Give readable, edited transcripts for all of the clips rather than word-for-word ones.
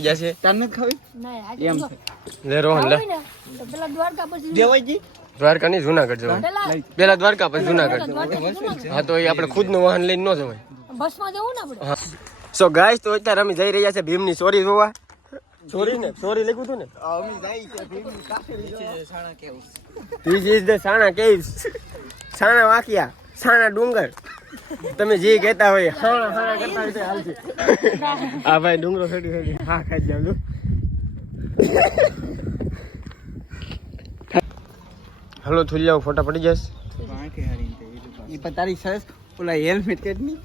જશે તને ખાવી એમ લે રોહન લે પેલા દ્વારકા પછી દેવાયજી દ્વારકા ની જુનાગઢ જવાય પેલા દ્વારકા પછી જુનાગઢ હા તો એ આપણે ખુદ નું વાહન લઈને ન જવાય બસ માં જવું ને આપણે સો ગાઈસ તો અત્યારે અમે જઈ રહ્યા છે ભીમની ચોરી જોવા ચોરી ને ચોરી લખ્યું હતું ને અમે જાય છે ભીમની કાફેરી છે સાણા કેવું this is the સાણા caves Sana Vakiya Sana Dungar તમે જે કહેતા હોય સાણા સાણા કરતા હોય તો હાલશે આ ભાઈ ડુંગરો છોડી હા ખાઈ જાવ હલો થોડી જાવ ફોટા પડી જશે ઈ પણ તારી સરસ ઓલા હેલ્મેટ કેટલી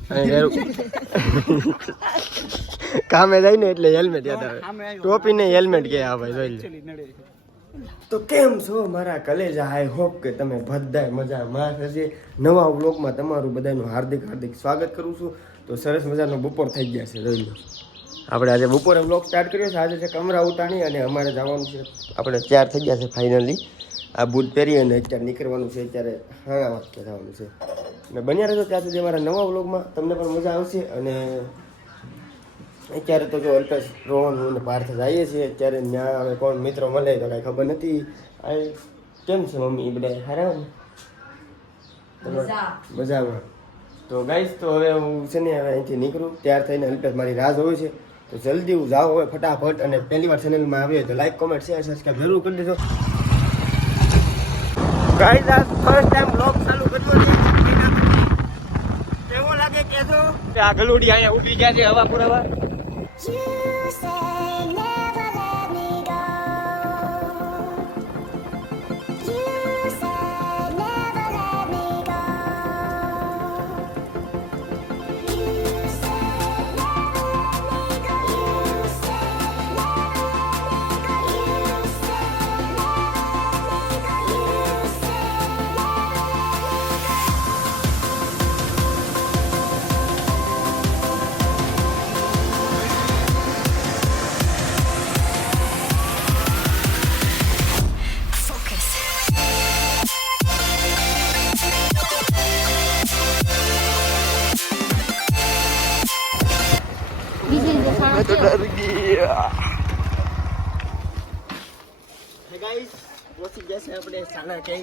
કામે જાય ને એટલે હેલ્મેટ યાદ આવે ટોપી ને હેલ્મેટ કે આ ભાઈ જોઈ લે તો કેમ છો મારા કલેજા આઈ હોપ કે તમે બધાય મજામાં હશે નવા વ્લોગમાં તમારું બધાનું હાર્દિક સ્વાગત કરું છું તો સરસ મજાનો બપોર થઈ ગયા છે જોઈ લો આપણે આજે બપોરે વ્લોગ સ્ટાર્ટ કર્યો છે આજે છે કમરા ઉતાણી અને અમારે જવાનું છે આપણે તૈયાર થઈ ગયા છે ફાઇનલી આ બૂટ પહેરી અને અત્યારે નીકળવાનું છે અત્યારે 9 વાગે જવાનું છે અને બન્યા રહેજો ત્યાં સુધી અમારા નવા વ્લોગમાં તમને પણ મજા આવશે અને અત્યારે તો જો અલ્પેશ રોહન અને પાર્થ જઈએ છીએ અત્યારે ત્યાં હવે કોણ મિત્રો મળે તો કાંઈ ખબર નથી આ કેમ છે મમ્મી એ બધા સારા ને મજામાં તો ગાઈસ તો હવે હું છે ને હવે અહીંથી નીકળું ત્યાર થઈને અલ્પેશ મારી રાહ જોવે છે તો જલ્દી હું જાઉં હવે ફટાફટ અને પહેલી વાર ચેનલમાં આવીએ તો લાઈક કોમેન્ટ શેર સબસ્ક્રાઈબ જરૂર કરી દેજો ગાઈસ આ ફર્સ્ટ ટાઈમ બ્લોગ ચાલુ કર્યો છે કેવો લાગે કેજો કે આ ગલુડી અહીંયા ઊભી ગયા છે હવા પુરાવા તો ડર ગયા હે ગાઈસ પહોંચી ગયા છે આપણે સાના કે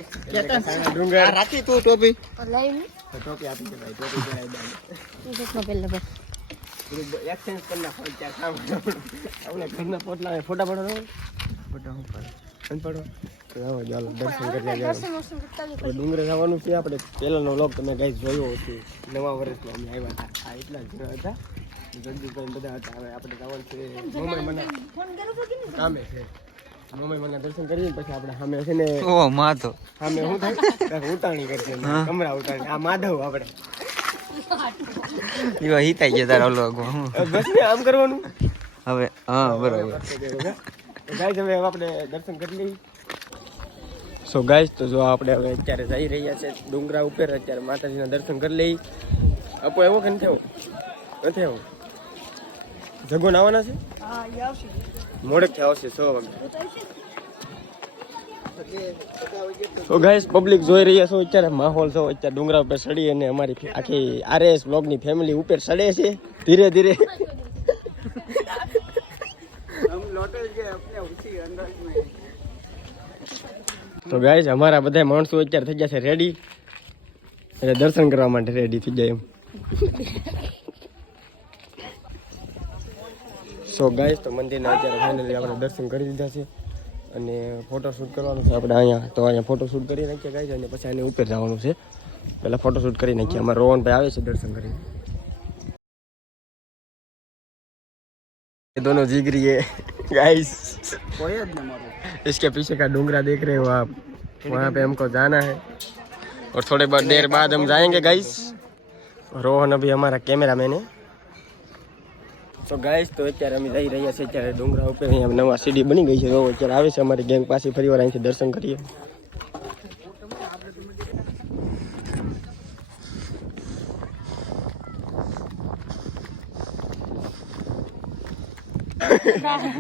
સાના ડુંગર આ રાખી તું ટોપી લઈ લે ટોપી આપી દે ભાઈ ટોપી પહેરાઈ દે ટી-શર્ટ માં પહેલા બસ એક્સચેન્જ કરી નાખો ચાર કામ આપણે ઘરના પોટલા ફોટા પાડો ફોટા હું પાડો તો આવો ચાલો દર્શન કરી લેજો ડુંગરે જવાનું છે આપણે પહેલાનો વ્લોગ તમે ગાઈસ જોયો હશે નવા વર્ષમાં અમે આવ્યા હતા આ એટલા જ હતા જલ્દી બધા હતા હવે આપણે જવાનું છે મમ્મી મને કામે છે મમ્મી મને દર્શન કરીને પછી આપણે સામે છે ને ઓ માધવ સામે શું થાય ઉતાણી કરશે કમરા ઉતાણી આ માધવ આપણે ઈવા હિતાઈ ગયા તારા વ્લોગ બસ ને આમ કરવાનું હવે હા બરાબર ગાઈસ હવે આપણે દર્શન કરી લઈએ સો ગાઈસ તો જો આપણે હવે અત્યારે જઈ રહ્યા છે ડુંગરા ઉપર અત્યારે માતાજીના દર્શન કરી લઈ આપો એવો કે નથી આવું નથી આવું જગો નાવાના છે મોડેકથી આવશે 6 વાગે તો ગાઈસ પબ્લિક જોઈ રહ્યા છો અત્યારે માહોલ છો અત્યારે ડુંગરા ઉપર ચડી અને અમારી આખી આરએસ બ્લોગની ફેમિલી ઉપર ચડે છે ધીરે ધીરે તો ગાઈસ અમારા બધા માણસો અત્યારે થઈ ગયા છે રેડી એટલે દર્શન કરવા માટે રેડી થઈ જાય એમ સો ગાઈસ તો મંદિરના અત્યારે ફાઇનલી આપણે દર્શન કરી દીધા છે અને ફોટોશૂટ કરવાનું છે આપણે અહીંયા તો અહીંયા ફોટોશૂટ કરી નાખીએ ગાઈસ અને પછી આની ઉપર જવાનું છે પહેલાં ફોટોશૂટ કરી નાખીએ અમારા રોહનભાઈ આવે છે દર્શન કરીને दोनों जिगरी है गाइस इसके पीछे का डूंगरा देख रहे हो आप वहाँ पे हमको जाना है और थोड़े बहुत देर बाद हम जाएंगे गाइस रोहन अभी हमारा कैमरा मैन है तो गाइस तो અત્યારે અમે જઈ રહ્યા છે અત્યારે ડુંગરા ઉપર અહીંયા નવા સીડી બની ગઈ છે તો અત્યારે આવે છે અમારી ગેંગ પાસે ફરીવાર અહીંથી દર્શન કરીએ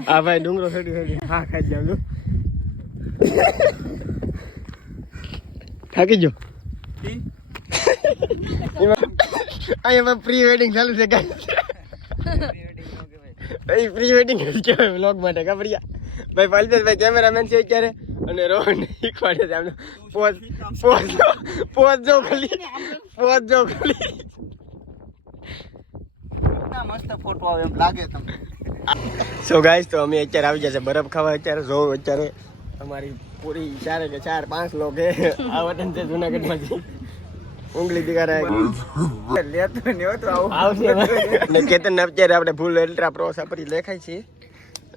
આ ભાઈ ડુંગરો ચડી હા ખાઈ જાવ થાકી જો અહીંયા પ્રી વેડિંગ ચાલુ છે ગાઈસ એ પ્રી વેડિંગ કહેવાય વ્લોગ માટે કાપડિયા ભાઈ પાલભાઈ કેમેરામેન છે અત્યારે અને રોહન શીખવાડે છે આમને પોઝ જો ખાલી મસ્ત ફોટો આવે એમ લાગે તમને. સો ગાઈસ તો અમે અત્યારે આવી જશે બરફ ખાવા. અત્યારે જો અત્યારે અમારી પૂરી 4 કે 5 લોકો આ વતન છે જુનાગઢમાંથી ઉંગલી દિગારા લેતો ને તો આવું આવશે ને કેતન અત્યારે આપણે ફૂલ અલ્ટ્રા પ્રો સાપરી લેખાય છે.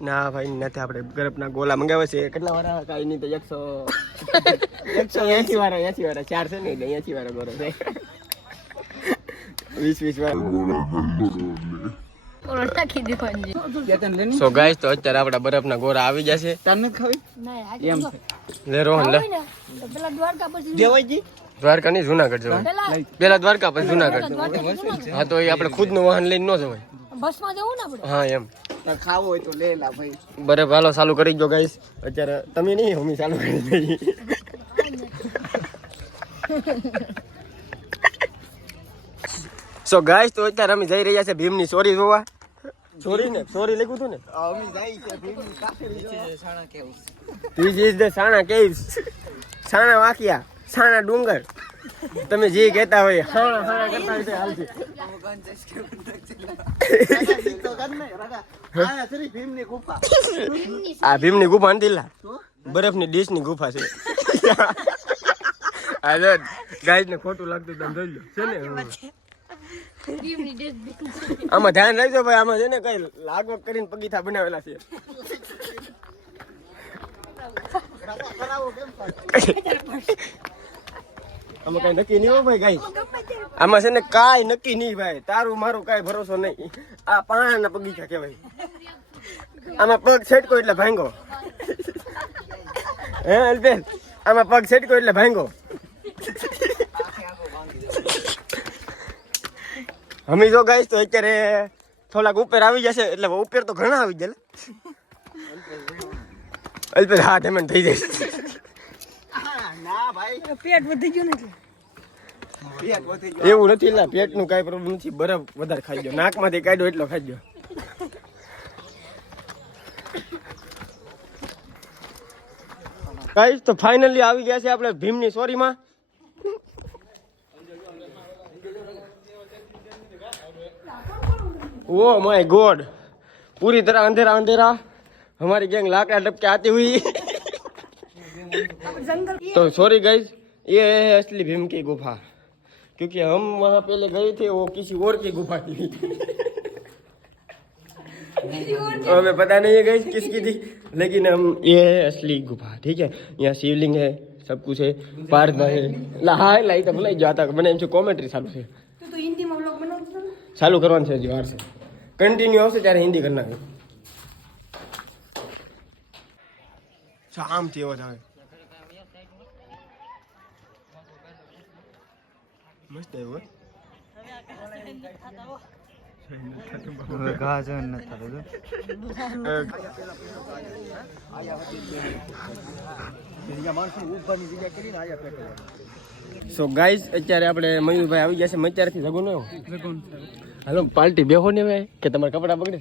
ના ભાઈ નથી આપણે ગરબના ગોલા મંગાવે છે. કેટલા વાળા કાઈ નહીં તો 180 વાળા 4 છે ને 80 વાળા ગોરો છે 20 વાળા. ઓલો નાખી દેવાની કેતન લેની સો ગાઈસ તો અત્યારે આપણા બરફના ગોરા આવી જશે. તને ખાવી ના એમ આજે છે લે રોહન લે. તો પેલા દ્વારકા પછી દેવાયજી દ્વારકા નહીં જુનાગઢ જવાય. પેલા દ્વારકા પછી જુનાગઢ. હા તો એ આપણે ખુદનું વાહન લઈને ન જવાય. બસમાં જવું ને આપણે હા એમ તાર ખાવો હોય તો લે લા ભાઈ. બરફ હાલો ચાલુ કરી દો ગાઈસ. અત્યારે તમે નહીં અમે ચાલુ કરી દઈએ. સો ગાઈસ તો અત્યારે અમે જઈ રહ્યા છે ભીમની સોરી જોવા. સોરી લખ્યું હતું ને. અમે જાય છે ભીમની કાફેરી છે સાણા કેવું. This is the Sana caves. Sana Vakiya Sana Dungar તમે જે કહેતા હોય સાણા કરતા હોય તો હાલશે. આ ભીમની ગુફા નથી લા બરફની ડીશની ગુફા છે. આ જો ગાઈસ ને ખોટું લાગતું તમે જોઈ લો છે ને. આમાં ધ્યાન રાખજો ભાઈ. આમાં છે ને કઈ લાગવગ કરીને પગીથા બનાવેલા છે. આમાં કઈ નક્કી નહીં હો ભાઈ ગાઈસ. આમાં છે ને કાંઈ નક્કી નહીં ભાઈ. તારું મારું કાંઈ ભરોસો નહીં. આ પાણાના બગીચા કહેવાય. આમાં પગ છેટકો એટલે ભાંગો. હે અલ્પેશ આમાં પગ છેટકો એટલે ભાંગો. અમે જો ગાઈસ તો અત્યારે થોડાક ઉપર આવી જશે એટલે ઉપર તો ઘણા આવી જાય. અલ્પેશ હા તમે થઈ જશે. ના ભાઈ પેટ વધી ગયું ને એટલે પેટ વધી ગયું. એવું નથી લા પેટનું કાંઈ પ્રોબ્લેમ નથી. બરફ વધારે ખાઈ ગયો નાકમાંથી કાઢ્યો એટલો ખાઈ ગયો. ગાઈસ તો ફાઇનલી આવી ગયા છે આપણે ભીમની સોરીમાં. ओ माय गॉड पूरी तरह अंधेरा अंधेरा. हमारी गैंग लाकड़ा टपके आती हुई. तो सॉरी गाइस ये है असली भीम की गुफा क्योंकि हम वहाँ पहले गए थे वो किसी और की गुफा थी. हमें पता नहीं है गाइस किसकी थी लेकिन हम ये है असली गुफा. ठीक है यहाँ शिवलिंग है सब कुछ है पार्थ है ला लाई तो भलाई जाता मैंने इनसे कॉमेंट्री चालू है તો હિન્દીમાં વ્લોગ બનાવતો ચાલુ કરવાનું છે હજી વાર છે. કન્ટિન્યુ આવશે ત્યારે હિન્દી કરી નાખે. આમ થયો જ આવે મસ્ત આવ્યો. સો ગાઈસ અત્યારે આપણે મયુરભાઈ આવી ગયા છે. અત્યારથી જગો નો હાલો પાર્ટી બેહો ને ભાઈ કે તમારા કપડા બગડે.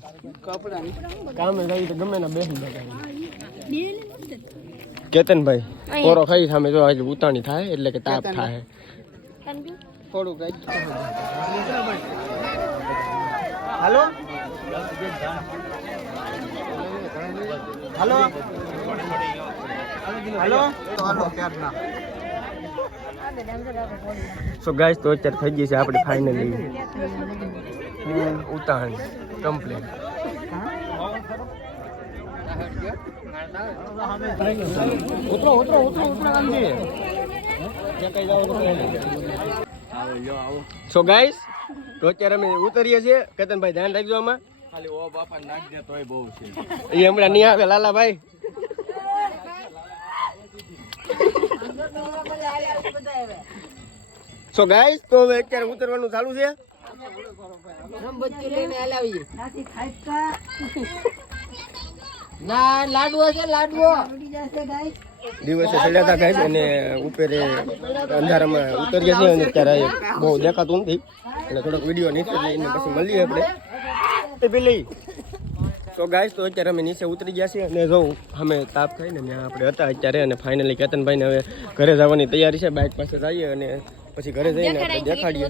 કામે જાય તો ગમે ના બેસી જાય. કેતનભાઈ કોરો ખાઈ સામે જો આજે ઉતાણી થાય એટલે કે તાપ થાય. થોડું કઈ હાલો હાલો હાલો તો હાલો ક્યાં ના. સો ગાઈસ તો અત્યારે થઈ ગઈ છે આપણી ફાઇનલી ઉતાણી કમ્પ્લીટ. ઉતરો કામજી. સો ગાઈસ તો અત્યારે અમે ઉતરીએ છીએ. કેતનભાઈ ધ્યાન રાખજો આમાં. ખાલી ઓ બાપા નાખ દે તોય બહુ છે. એ હમણાં નહીં આવે લાલાભાઈ. સો ગાઈસ તો હવે અત્યારે ઉતરવાનું ચાલુ છે. ના લાડવો છે લાડવો દિવસે ચડ્યા હતા ગાઈસ અને ઉપર અંધારામાં ઉતરીએ છીએ અને અત્યારે બહુ દેખાતું નથી એટલે થોડોક વિડીયો નીચે જઈને પછી મળીએ આપણે. એ પેલી તો ગાઈસ તો અત્યારે અમે નીચે ઉતરી ગયા છીએ અને જો અમે તાપ ખાઈને ત્યાં આપણે હતા અત્યારે અને ફાઇનલી કેતનભાઈને હવે ઘરે જવાની તૈયારી છે. બાઇક પાસે જઈએ અને પછી ઘરે જઈને આપણે દેખાડીએ.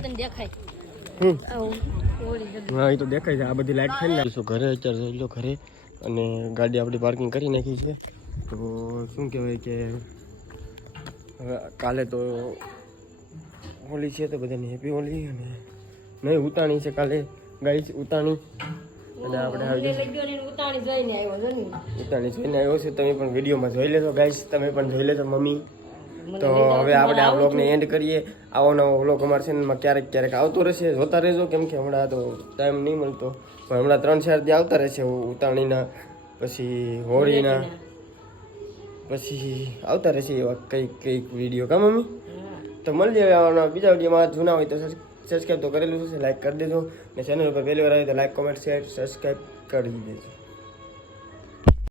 હા એ તો દેખાય છે. આ બધી લાઈટ ખાઈ નાખીશું ઘરે. અત્યારે જઈ લો ઘરે અને ગાડી આપણી પાર્કિંગ કરી નાખી છે. તો શું કહેવાય કે હવે કાલે તો હોલી છે તો બધાની હેપી હોલી. અને નહીં ઉતાણી છે કાલે ગાઈસ ઉતાણી. અને આપણે ઉતાણી જોઈને આવ્યો છે. તમે પણ વિડીયોમાં જોઈ લેજો ગાઈસ. તમે પણ જોઈ લેજો મમ્મી. તો હવે આપણે આ વ્લોગને એન્ડ કરીએ. આવો નવો વ્લોગ અમારા ચેનલમાં ક્યારેક ક્યારેક આવતો રહેશે. જોતા રહેજો કેમ કે હમણાં તો ટાઈમ નહીં મળતો પણ હમણાં 3-4 દી આવતા રહેશે ઉતાણીના પછી હોળીના પછી આવતા રહેશે એવા કંઈક વિડીયો કા મમ્મી. તો મળીએ હવે આવવાના બીજા વિડીયોમાં. જૂના હોય તો સબસ્ક્રાઈબ તો કરેલું છે, લાઈક કરી દેજો. અને ચેનલ ઉપર પહેલી વાર આવે તો લાઈક કોમેન્ટ શેર સબસ્ક્રાઈબ કરી દેજો.